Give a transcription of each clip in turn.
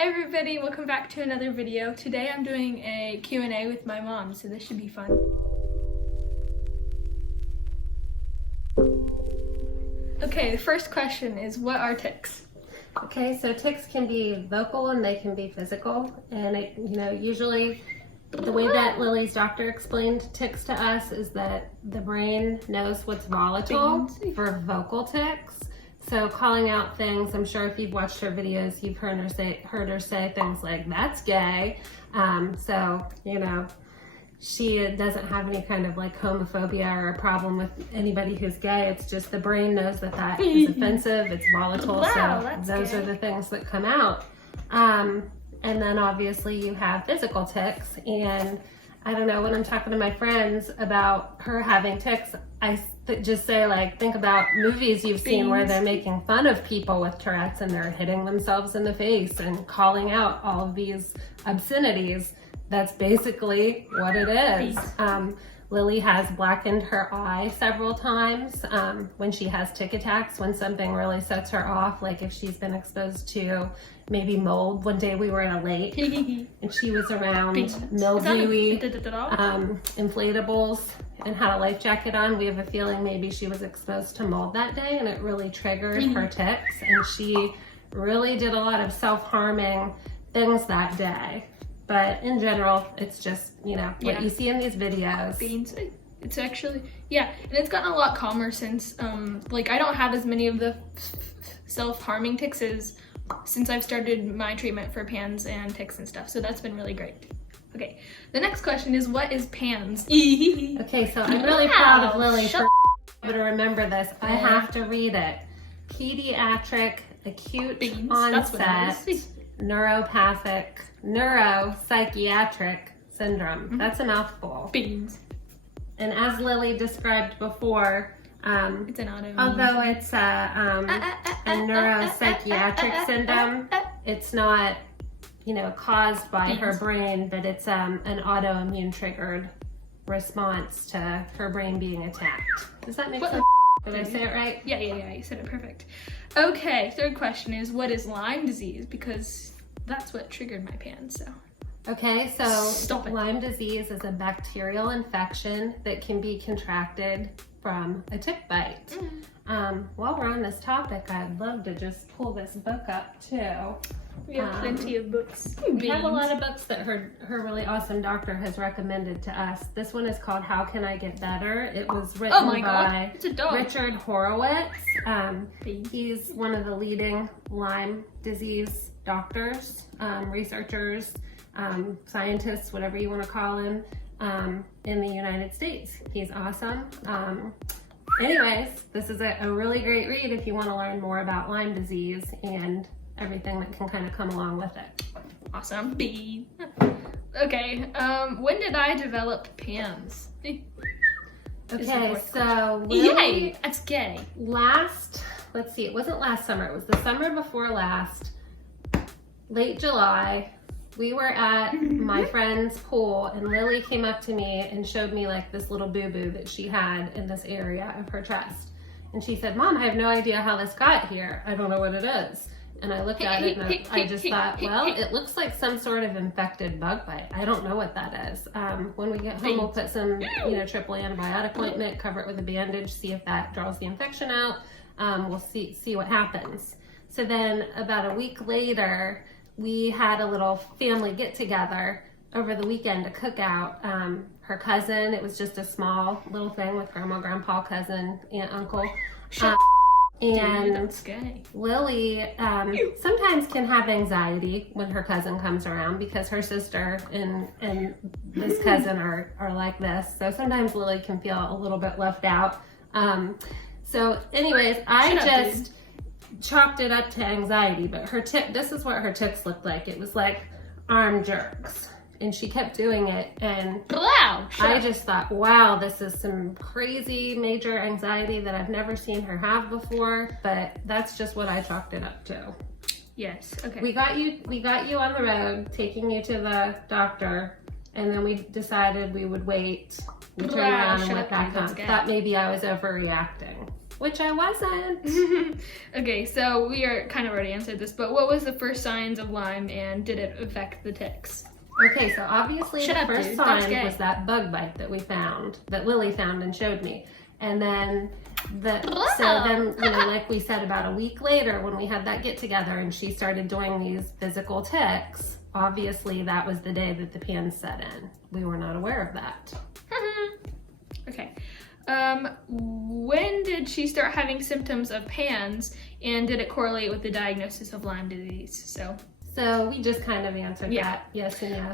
Hi everybody, welcome back to another video. Today I'm doing a Q&A with my mom, so this should be fun. Okay, the first question is, what are tics? Okay, so tics can be vocal and they can be physical. And usually the way that Lily's doctor explained tics to us is that the brain knows what's volatile for vocal tics. So calling out things, I'm sure if you've watched her videos, you've heard her say things like, that's gay. She doesn't have any kind of like homophobia or a problem with anybody who's gay. It's just the brain knows that that is offensive, it's volatile. Wow, so those are the things that come out. And then obviously you have physical tics. And I don't know, when I'm talking to my friends about her having tics, I just say, like, think about movies you've seen where they're making fun of people with Tourette's and they're hitting themselves in the face and calling out all of these obscenities. That's basically what it is. Lily has blackened her eye several times when she has tic attacks, when something really sets her off, like if she's been exposed to maybe mold. One day we were in a lake and she was around mildewy inflatables and had a life jacket on. We have a feeling maybe she was exposed to mold that day and it really triggered her tics, and she really did a lot of self-harming things that day. But in general, it's just, what you see in these videos. It's actually, and it's gotten a lot calmer since, I don't have as many of the self-harming tics since I've started my treatment for PANS and tics and stuff. So that's been really great. Okay, the next question is, what is PANS? Okay, so I'm really proud of Lily for able to remember this. I have to read it. Pediatric acute onset neuropsychiatric syndrome. That's a mouthful. And as Lily described before, it's an autoimmune. Although it's a neuropsychiatric syndrome, it's not, caused by her brain, but it's an autoimmune triggered response to her brain being attacked. Does that make sense? Did I say it right? Yeah, you said it perfect. Okay, third question is, what is Lyme disease? Because that's what triggered my PANS, so. Okay, so Lyme disease is a bacterial infection that can be contracted from a tick bite. While we're on this topic, I'd love to just pull this book up too. We have plenty of books. We have a lot of books that her really awesome doctor has recommended to us. This one is called How Can I Get Better? It was written by Richard Horowitz. He's one of the leading Lyme disease doctors, researchers, scientists, whatever you want to call him, in the United States. He's awesome. Anyways, this is a really great read if you want to learn more about Lyme disease and everything that can kind of come along with it. Awesome. Okay, when did I develop PANS? Okay, so yay, that's gay. Let's see, it wasn't last summer, it was the summer before last, late July. We were at my friend's pool and Lily came up to me and showed me like this little boo-boo that she had in this area of her chest. And she said, Mom, I have no idea how this got here. I don't know what it is. And I looked at it and I just thought, well, it looks like some sort of infected bug bite. I don't know what that is. When we get home, we'll put some, triple antibiotic ointment, cover it with a bandage, see if that draws the infection out. We'll see what happens. So then about a week later, we had a little family get together over the weekend to cook out. Her cousin, it was just a small little thing with grandma, grandpa, cousin, aunt, uncle. And that's gay. Lily sometimes can have anxiety when her cousin comes around because her sister and this cousin are like this. So sometimes Lily can feel a little bit left out. So anyways, I just chalked it up to anxiety, but this is what her tics looked like. It was like arm jerks. And she kept doing it, and I just thought, wow, this is some crazy major anxiety that I've never seen her have before, but that's just what I chalked it up to. Yes, okay. We got you on the road, taking you to the doctor, and then we decided we would wait. We turned around and went back home. Thought maybe I was overreacting. which I wasn't. Okay, so we are kind of already answered this, but what was the first signs of Lyme and did it affect the ticks? Okay, so obviously the first sign was that bug bite that we found, that Lily found and showed me. And then like we said, about a week later when we had that get together and she started doing these physical ticks, obviously that was the day that the PANS set in. We were not aware of that. Okay. When did she start having symptoms of PANS and did it correlate with the diagnosis of Lyme disease? So we just kind of answered that, yes and yes.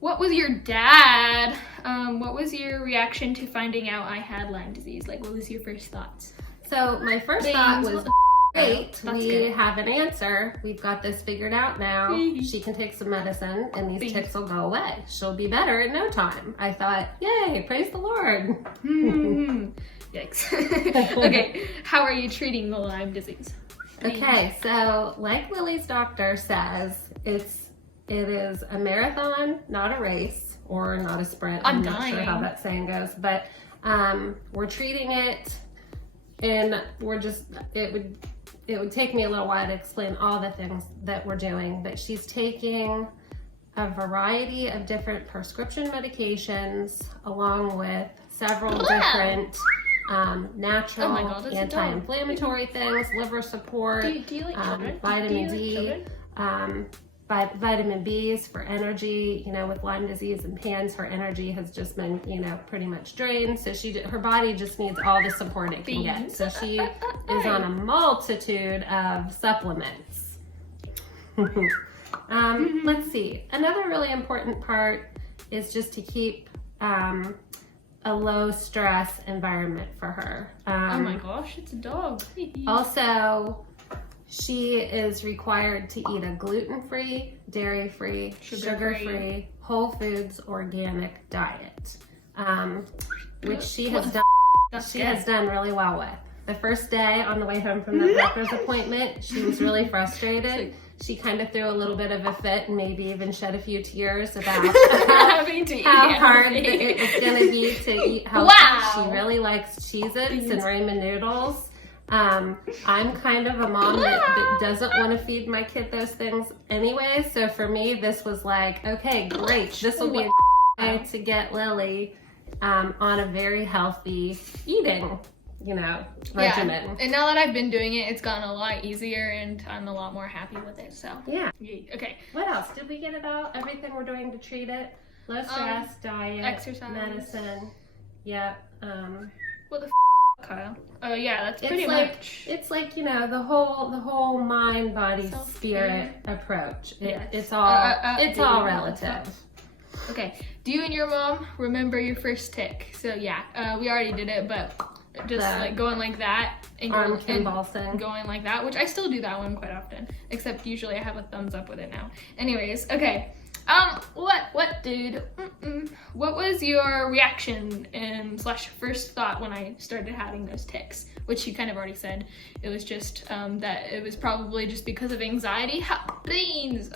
What was your dad? What was your reaction to finding out I had Lyme disease? Like, what was your first thoughts? So my first thought was, great, good. Have an answer. We've got this figured out now. She can take some medicine and these ticks will go away. She'll be better in no time. I thought, yay, praise the Lord. Yikes. Okay, how are you treating the Lyme disease? Okay, so like Lily's doctor says, it is a marathon, not a race, or not a sprint. I'm not sure how that saying goes, but we're treating it, and it would take me a little while to explain all the things that we're doing, but she's taking a variety of different prescription medications along with several different natural anti-inflammatory things, liver support, do you like children? vitamin D, vitamin B's for energy. You know, with Lyme disease and PANS, her energy has just been, pretty much drained. So her body just needs all the support it can get. So she is on a multitude of supplements. Let's see. Another really important part is just to keep a low stress environment for her. Oh my gosh, it's a dog. Also, she is required to eat a gluten-free, dairy-free, sugar-free, whole foods, organic diet, which she has done really well with. The first day on the way home from the doctor's appointment, she was really frustrated. She kind of threw a little bit of a fit and maybe even shed a few tears about how hard it was going to be to eat healthy. Wow. She really likes Cheez-Its and ramen noodles. I'm kind of a mom that doesn't want to feed my kid those things anyway. So for me, this was like, okay, great. This will be a way to get Lily on a very healthy eating regimen. Yeah, and now that I've been doing it, it's gotten a lot easier and I'm a lot more happy with it, so. Yeah. Okay. What else? Did we get about everything we're doing to treat it? Low stress, diet, exercise, medicine. Yeah. What the Kyle? Oh yeah, that's pretty much. It's like, the whole mind, body, spirit approach. It's all relative. Okay. Do you and your mom remember your first tick? So yeah, we already did it, but just like going like that and going like that, which I still do that one quite often, except usually I have a thumbs up with it now. Anyways, okay. What dude? What was your reaction and / first thought when I started having those tics? Which you kind of already said. It was just that it was probably just because of anxiety. Beans.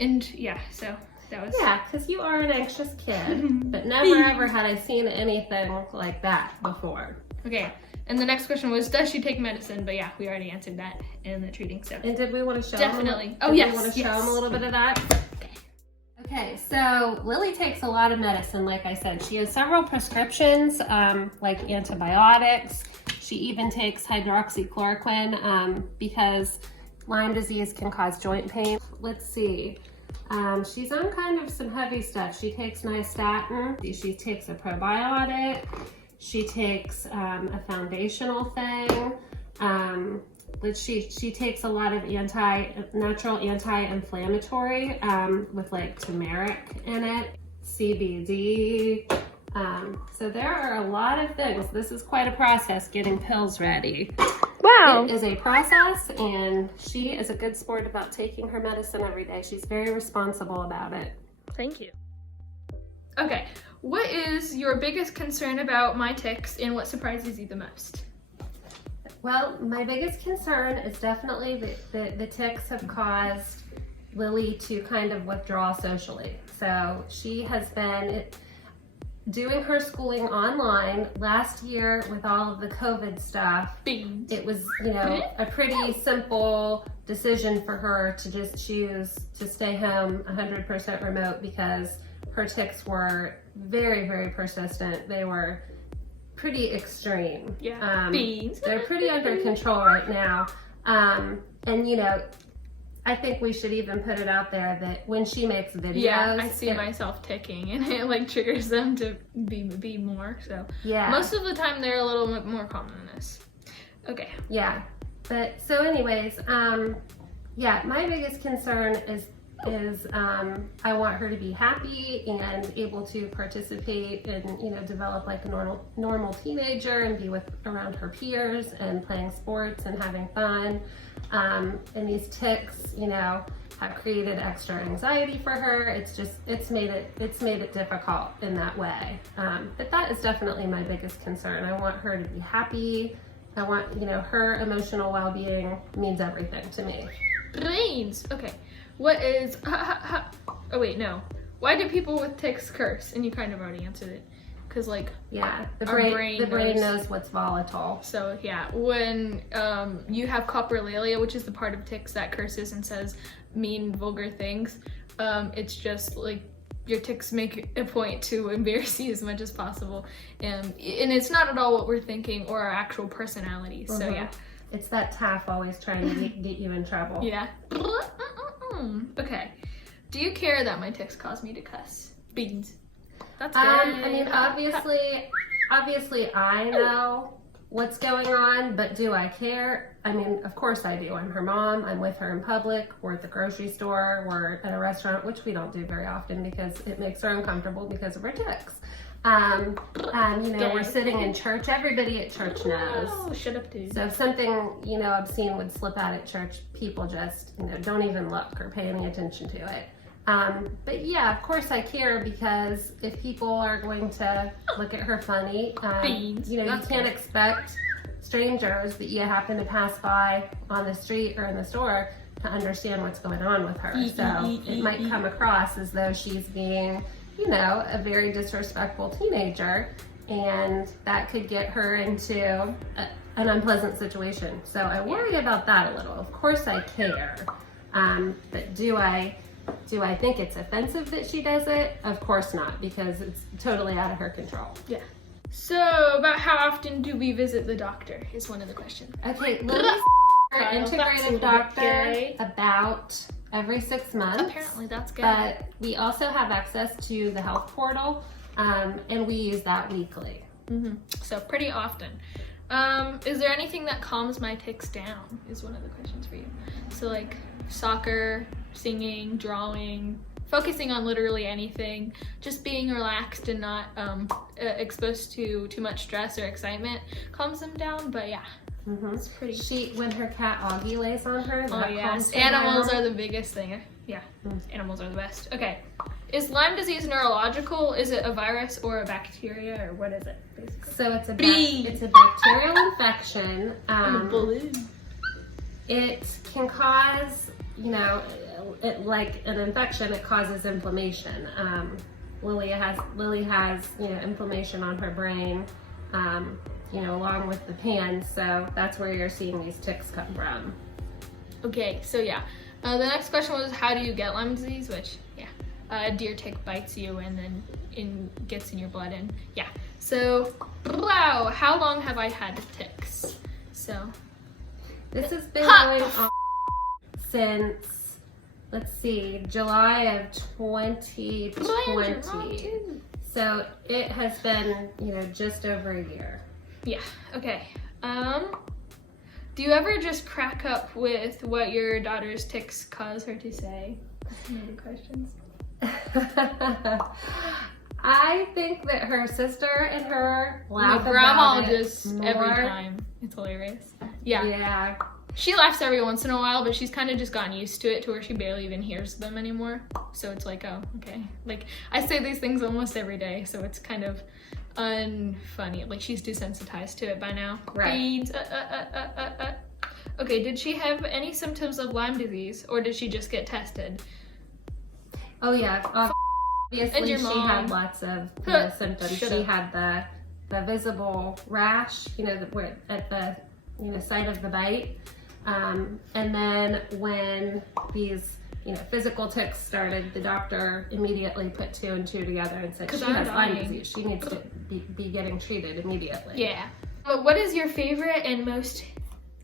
And yeah, so. Yeah, because you are an anxious kid, but never ever had I seen anything like that before. Okay, and the next question was, does she take medicine? But yeah, we already answered that in the treating stuff. And did we want to show Definitely. Did we want to show them a little bit of that? Okay, so Lily takes a lot of medicine, like I said. She has several prescriptions, like antibiotics. She even takes hydroxychloroquine because Lyme disease can cause joint pain. Let's see. She's on kind of some heavy stuff. She takes nystatin. She takes a probiotic. She takes a foundational thing. She takes a lot of natural anti-inflammatory with like turmeric in it, CBD. So there are a lot of things. This is quite a process getting pills ready. Wow. It is a process, and she is a good sport about taking her medicine every day. She's very responsible about it. Thank you. Okay, what is your biggest concern about my tics and what surprises you the most? Well, my biggest concern is definitely that the tics have caused Lily to kind of withdraw socially. So she has been, doing her schooling online last year with all of the COVID stuff, it was, a pretty simple decision for her to just choose to stay home 100% remote because her tics were very, very persistent. They were pretty extreme. Yeah. They're pretty under control right now. And I think we should even put it out there that when she makes videos, I see myself ticking, and it like triggers them to be more. So yeah, most of the time they're a little bit more common than this. Okay. Yeah, but so anyways, my biggest concern is I want her to be happy and able to participate and develop like a normal teenager and be around her peers and playing sports and having fun. And these tics, have created extra anxiety for her. It's made it difficult in that way. But that is definitely my biggest concern. I want her to be happy. I want, her emotional well-being means everything to me. Brains. Okay. What is, oh wait, no. Why do people with tics curse? And you kind of already answered it. Because the brain knows what's volatile. So yeah, when you have coprolalia, which is the part of tics that curses and says mean, vulgar things, it's just like your tics make a point to embarrass you as much as possible. And it's not at all what we're thinking or our actual personality. So yeah. It's that Taff always trying to get you in trouble. Yeah. Okay. Do you care that my tics cause me to cuss? Beans. That's good. I mean, obviously I know what's going on, but do I care? I mean, of course I do. I'm her mom. I'm with her in public. We're at the grocery store. We're at a restaurant, which we don't do very often because it makes her uncomfortable because of her tics. We're sitting in church. Everybody at church knows. Oh, shut up, dude. So if something, obscene would slip out at church, people just, don't even look or pay any attention to it. But yeah, of course I care because if people are going to look at her funny, you can't expect strangers that you happen to pass by on the street or in the store to understand what's going on with her. So it might come across as though she's being, a very disrespectful teenager, and that could get her into an unpleasant situation. So I worry about that a little. Of course I care, but do I think it's offensive that she does it? Of course not, because it's totally out of her control. Yeah. So, about how often do we visit the doctor is one of the questions. Okay, Lily's our integrative doctor about every 6 months. Apparently, that's good. But we also have access to the health portal, and we use that weekly. So, pretty often. Is there anything that calms my tics down is one of the questions for you. So, like soccer, singing, drawing, focusing on literally anything, just being relaxed and not exposed to too much stress or excitement calms them down. But yeah, it's pretty. When her cat Augie lays on her, animals are the biggest thing. Yeah, animals are the best. Okay, is Lyme disease neurological? Is it a virus or a bacteria, or what is it basically? So it's a bacterial infection. It can cause, like an infection, it causes inflammation. Lily has inflammation on her brain, along with the PANS, so that's where you're seeing these tics come from. Okay, so yeah. The next question was, how do you get Lyme disease? Which, a deer tick bites you and then gets in your blood, and So, wow, how long have I had tics? So, this has been going on since, let's see, July of 2020. So it has been, just over a year. Yeah, okay. Do you ever just crack up with what your daughter's tics cause her to say? That's one of the questions. I think that her sister and her laugh grandma about it just more. Every time. It's hilarious. Yeah. She laughs every once in a while, but she's kind of just gotten used to it to where she barely even hears them anymore. So it's like, oh, okay. Like, I say these things almost every day, so it's kind of unfunny. Like, she's desensitized to it by now. Right. Okay, did she have any symptoms of Lyme disease, or did she just get tested? Oh yeah, Obviously, your she mom. had lots of symptoms. Should've. She had the visible rash, where at the site of the bite. And then when these physical tics started, the doctor immediately put 2 and 2 together and said she has Lyme disease. She needs to be getting treated immediately. Yeah. But what is your favorite and most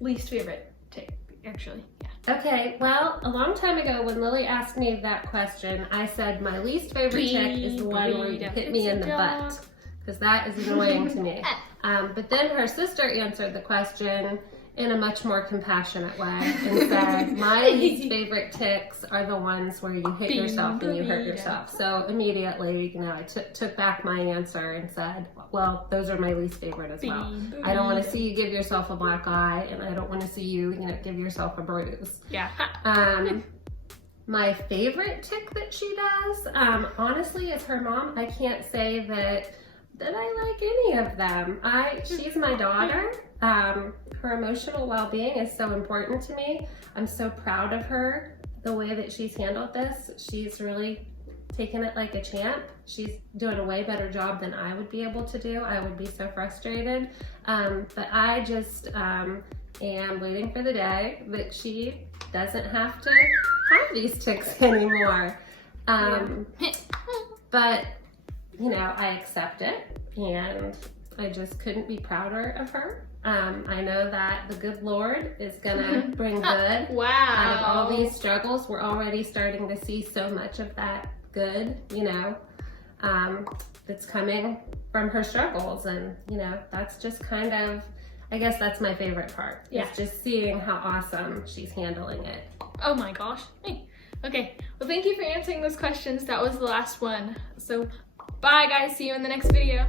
least favorite tick, actually? Yeah. Okay, well, a long time ago when Lily asked me that question, I said my least favorite tick is the one where you hit me in the butt, because that is annoying to me. But then her sister answered the question in a much more compassionate way and said, my least favorite tics are the ones where you hit yourself and you hurt yourself. So immediately, I took back my answer and said, well, those are my least favorite as well. I don't want to see you give yourself a black eye, and I don't want to see you, give yourself a bruise. Yeah. My favorite tick that she does, honestly, is her mom. I can't say that I like any of them. She's my daughter. Her emotional well-being is so important to me. I'm so proud of her, the way that she's handled this. She's really taken it like a champ. She's doing a way better job than I would be able to do. I would be so frustrated. But I just am waiting for the day that she doesn't have to have these tics anymore. But, I accept it, and I just couldn't be prouder of her. I know that the good Lord is gonna bring good out of all these struggles. We're already starting to see so much of that good, that's coming from her struggles. And, that's just kind of, I guess that's my favorite part. Yeah. Is just seeing how awesome she's handling it. Oh my gosh. Hey. Okay. Well, thank you for answering those questions. That was the last one. So bye guys. See you in the next video.